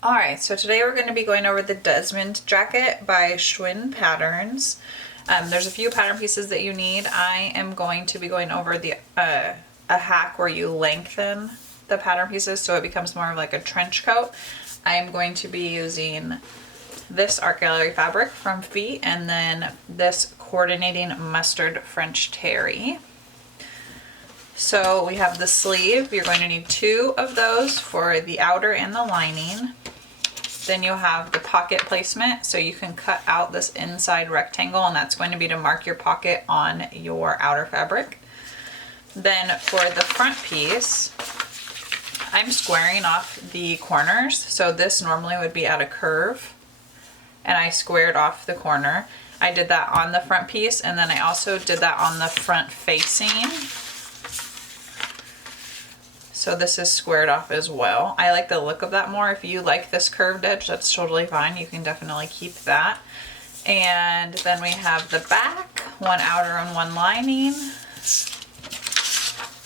Alright, so today we're going to be going over the Desmond jacket by Shwin Patterns. There's a few pattern pieces that you need. I am going to be going over the a hack where you lengthen the pattern pieces so it becomes more of like a trench coat. I am going to be using this art gallery fabric from Phee and then this coordinating mustard French terry. So we have the sleeve. You're going to need 2 of those for the outer and the lining. Then you'll have the pocket placement, so you can cut out this inside rectangle, and that's going to be to mark your pocket on your outer fabric. Then for the front piece, I'm squaring off the corners. So this normally would be at a curve, and I squared off the corner. I did that on the front piece, and then I also did that on the front facing. So this is squared off as well. I like the look of that more. If you like this curved edge, that's totally fine. You can definitely keep that. And then we have the back, 1 outer and 1 lining.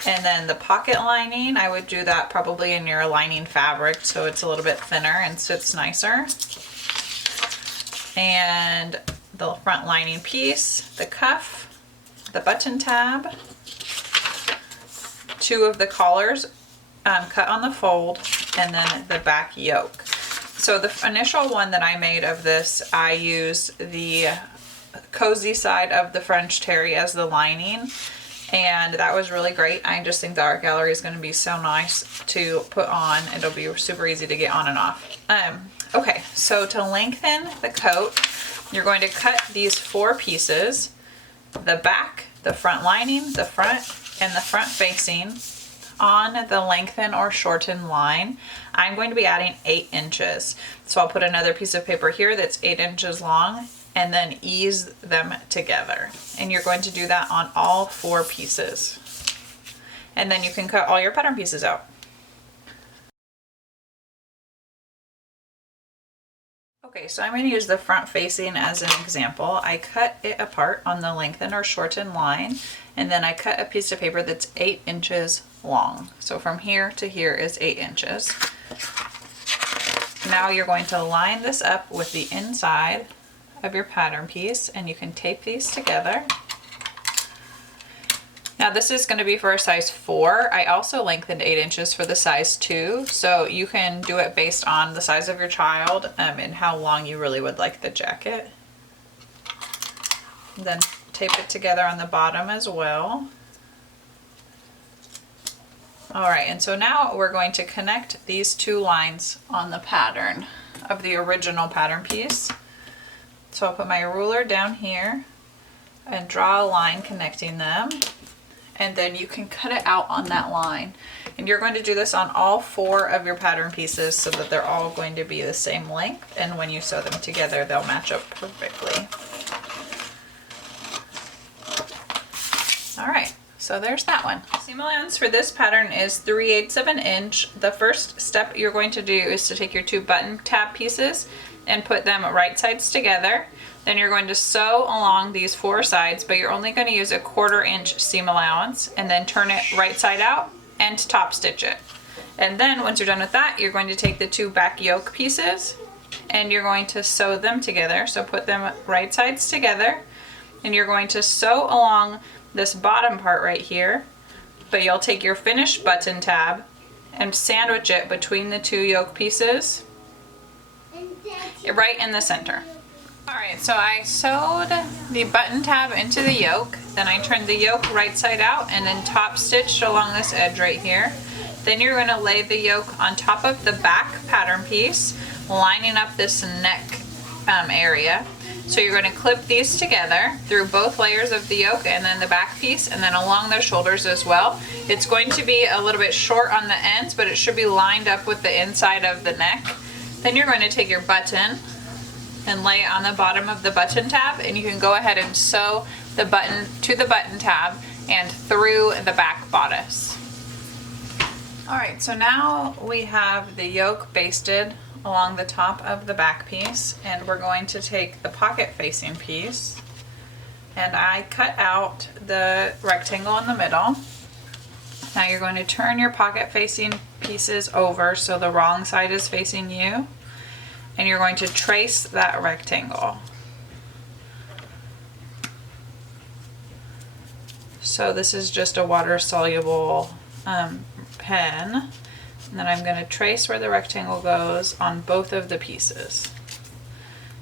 And then the pocket lining, I would do that probably in your lining fabric so it's a little bit thinner and sits nicer. And the front lining piece, the cuff, the button tab, 2 of the collars cut on the fold, and then the back yoke. So the initial one that I made of this, I used the cozy side of the French terry as the lining, and that was really great. I just think the art gallery is going to be so nice to put on. It'll be super easy to get on and off. Okay, so to lengthen the coat, you're going to cut these 4 pieces, the back, the front lining, the front, and the front facing on the lengthen or shorten line. I'm going to be adding 8 inches. So I'll put another piece of paper here that's 8 inches long and then ease them together. And you're going to do that on all 4 pieces. And then you can cut all your pattern pieces out. Okay, so I'm going to use the front facing as an example. I cut it apart on the lengthen or shorten line, and then I cut a piece of paper that's 8 inches long. So from here to here is 8 inches. Now you're going to line this up with the inside of your pattern piece, and you can tape these together. Now this is going to be for a size 4. I also lengthened 8 inches for the size 2, so you can do it based on the size of your child and how long you really would like the jacket. And then tape it together on the bottom as well. Alright, and so now we're going to connect these 2 lines on the pattern of the original pattern piece. So I'll put my ruler down here and draw a line connecting them. And then you can cut it out on that line. And you're going to do this on all 4 of your pattern pieces so that they're all going to be the same length, and when you sew them together they'll match up perfectly. Alright, so there's that one. Seam allowance for this pattern is 3/8 of an inch. The first step you're going to do is to take your 2 button tab pieces and put them right sides together. Then you're going to sew along these 4 sides, but you're only going to use a 1/4 inch seam allowance, and then turn it right side out and top stitch it. And then once you're done with that, you're going to take the 2 back yoke pieces and you're going to sew them together. So put them right sides together, and you're going to sew along this bottom part right here, but you'll take your finished button tab and sandwich it between the 2 yoke pieces right in the center. Alright, so I sewed the button tab into the yoke, then I turned the yoke right side out and then top stitched along this edge right here. Then you're going to lay the yoke on top of the back pattern piece, lining up this neck area. So you're going to clip these together through both layers of the yoke and then the back piece, and then along the shoulders as well. It's going to be a little bit short on the ends, but it should be lined up with the inside of the neck. Then you're going to take your button and lay it on the bottom of the button tab, and you can go ahead and sew the button to the button tab and through the back bodice. Alright, so now we have the yoke basted along the top of the back piece, and we're going to take the pocket facing piece, and I cut out the rectangle in the middle. Now you're going to turn your pocket facing pieces over so the wrong side is facing you. and you're going to trace that rectangle. So this is just a water-soluble pen, and then I'm going to trace where the rectangle goes on both of the pieces.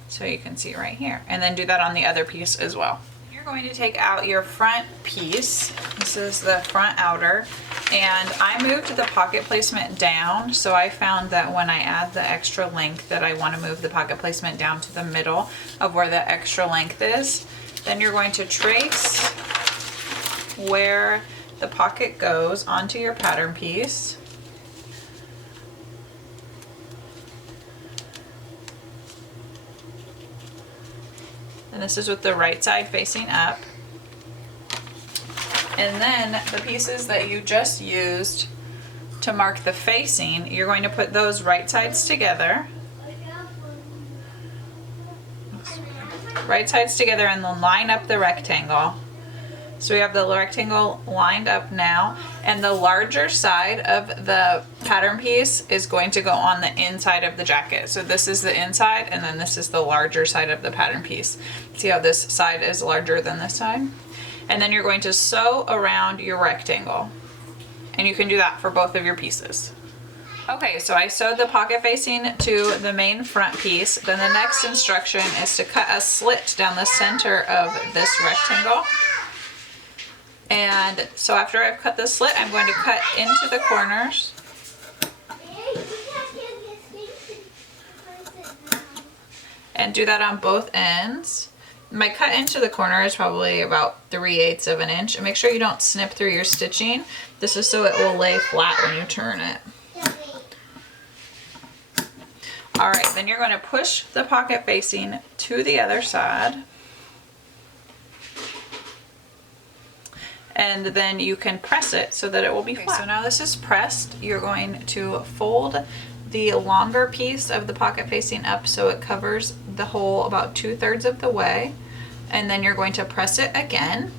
So you can see right here, and then do that on the other piece as well. You're going to take out your front piece. This is the front outer, and I moved the pocket placement down, so I found that when I add the extra length that I want to move the pocket placement down to the middle of where the extra length is. Then you're going to trace where the pocket goes onto your pattern piece. And this is with the right side facing up. And then the pieces that you just used to mark the facing, you're going to put those right sides together. Right sides together and then line up the rectangle. So we have the rectangle lined up now, and the larger side of the pattern piece is going to go on the inside of the jacket. So this is the inside, and then this is the larger side of the pattern piece. See how this side is larger than this side? And then you're going to sew around your rectangle. And you can do that for both of your pieces. Okay, so I sewed the pocket facing to the main front piece. Then the next instruction is to cut a slit down the center of this rectangle. And so after I've cut the slit, I'm going to cut into the corners. And do that on both ends. My cut into the corner is probably about 3/8 of an inch. And make sure you don't snip through your stitching. This is so it will lay flat when you turn it. All right, then you're going to push the pocket facing to the other side. And then you can press it so that it will be flat. So now this is pressed. You're going to fold the longer piece of the pocket facing up so it covers the hole about 2/3 of the way. And then you're going to press it again.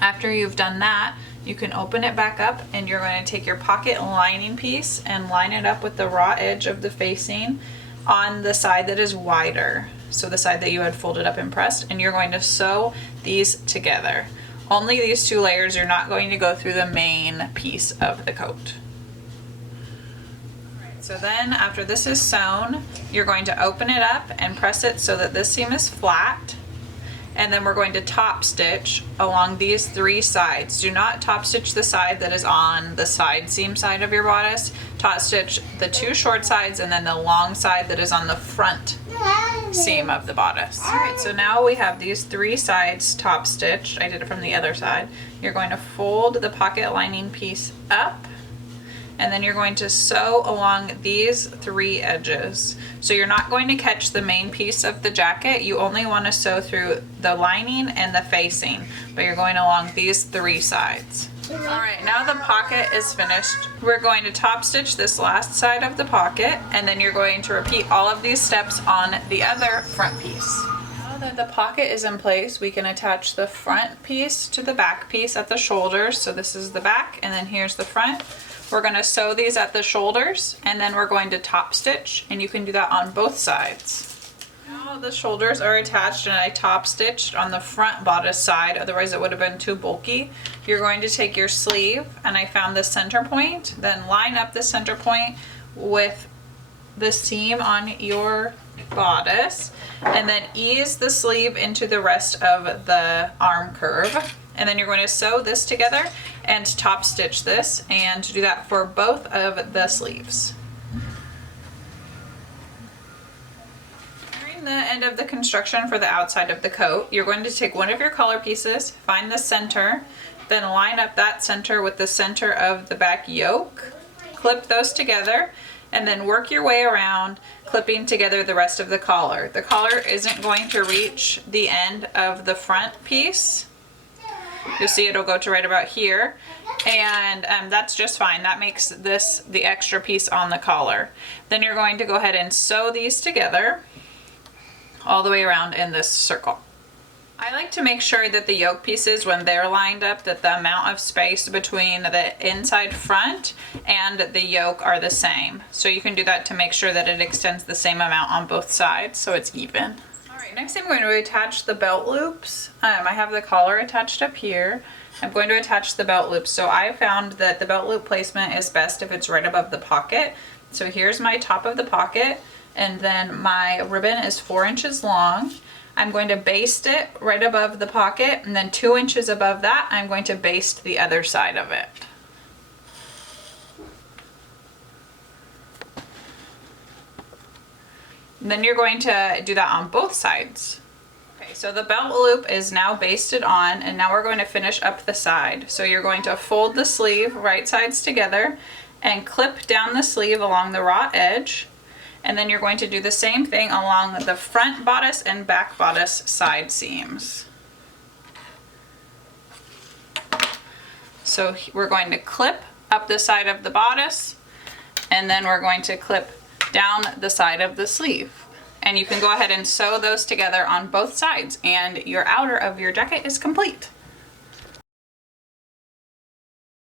After you've done that, you can open it back up, and you're going to take your pocket lining piece and line it up with the raw edge of the facing on the side that is wider. So the side that you had folded up and pressed, and you're going to sew these together. Only these two layers, you're not going to go through the main piece of the coat. Alright, so then after this is sewn, you're going to open it up and press it so that this seam is flat. And then we're going to top stitch along these 3 sides. Do not top stitch the side that is on the side seam side of your bodice. Top stitch the 2 short sides and then the long side that is on the front seam of the bodice. Alright, so now we have these 3 sides top stitched. I did it from the other side. You're going to fold the pocket lining piece up, and then you're going to sew along these 3 edges. So you're not going to catch the main piece of the jacket. You only want to sew through the lining and the facing, but you're going along these 3 sides. Alright, now the pocket is finished. We're going to top stitch this last side of the pocket, and then you're going to repeat all of these steps on the other front piece. Now that the pocket is in place, we can attach the front piece to the back piece at the shoulders. So this is the back, and then here's the front. We're going to sew these at the shoulders, and then we're going to top stitch, and you can do that on both sides. Now the shoulders are attached, and I top stitched on the front bodice side, otherwise it would have been too bulky. You're going to take your sleeve, and I found the center point, then line up the center point with the seam on your bodice, and then ease the sleeve into the rest of the arm curve. And then you're going to sew this together and top stitch this, and do that for both of the sleeves. Nearing the end of the construction for the outside of the coat, you're going to take one of your collar pieces, find the center, then line up that center with the center of the back yoke, clip those together, and then work your way around clipping together the rest of the collar. The collar isn't going to reach the end of the front piece. You'll see it'll go to right about here, and that's just fine. That makes this the extra piece on the collar. Then you're going to go ahead and sew these together all the way around in this circle. I like to make sure that the yoke pieces, when they're lined up, that the amount of space between the inside front and the yoke are the same. So you can do that to make sure that it extends the same amount on both sides so it's even. All right, next I'm going to attach the belt loops. I have the collar attached up here. I'm going to attach the belt loops. So I found that the belt loop placement is best if it's right above the pocket. So here's my top of the pocket, and then my ribbon is 4 inches long. I'm going to baste it right above the pocket, and then 2 inches above that, I'm going to baste the other side of it. And then you're going to do that on both sides. Okay, so the belt loop is now basted on, and now we're going to finish up the side. So you're going to fold the sleeve right sides together and clip down the sleeve along the raw edge. And then you're going to do the same thing along the front bodice and back bodice side seams. So we're going to clip up the side of the bodice, and then we're going to clip down the side of the sleeve. And you can go ahead and sew those together on both sides, and your outer of your jacket is complete.